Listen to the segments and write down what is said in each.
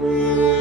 Música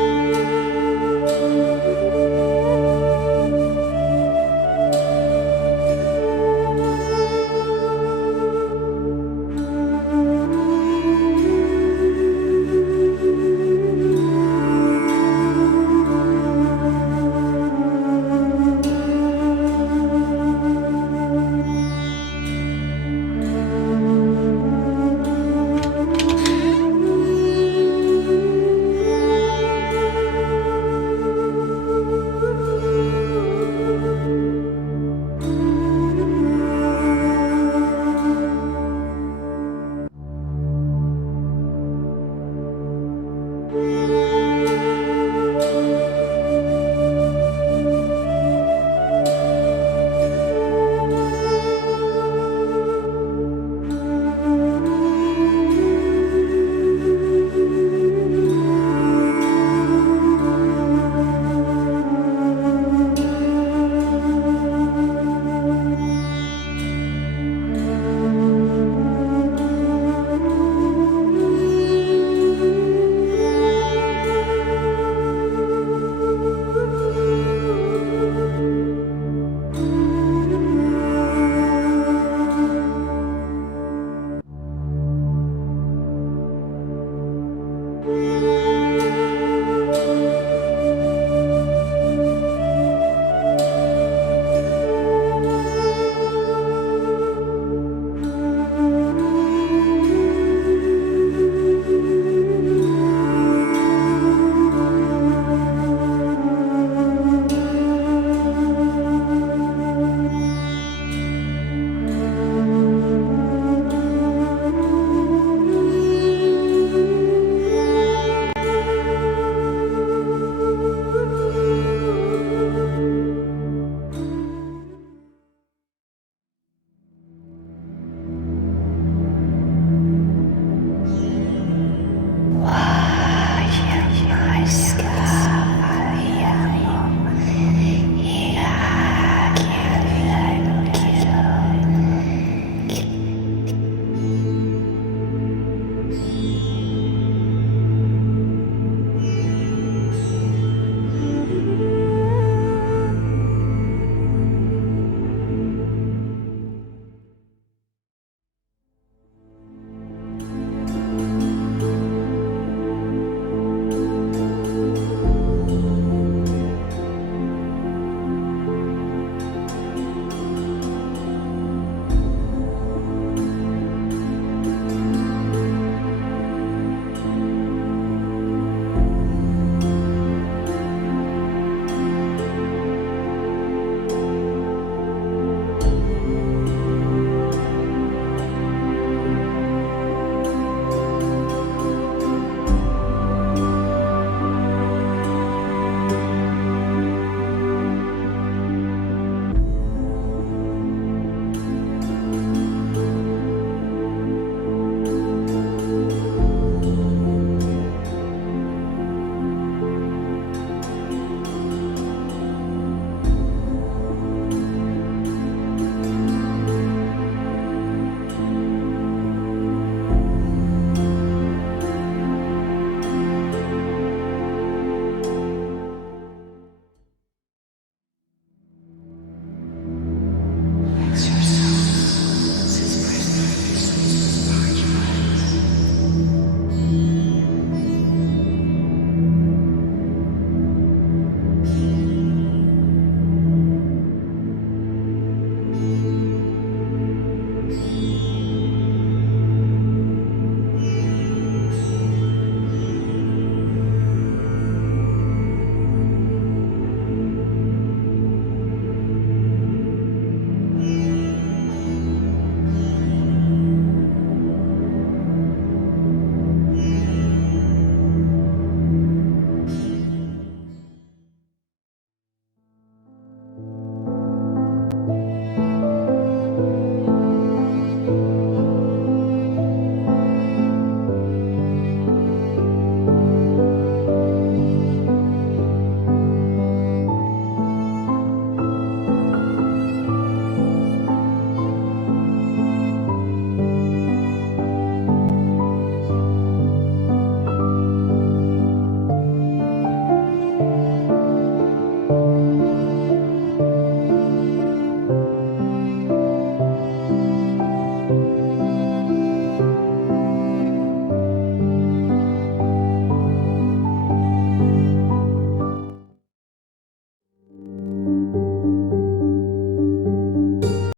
Música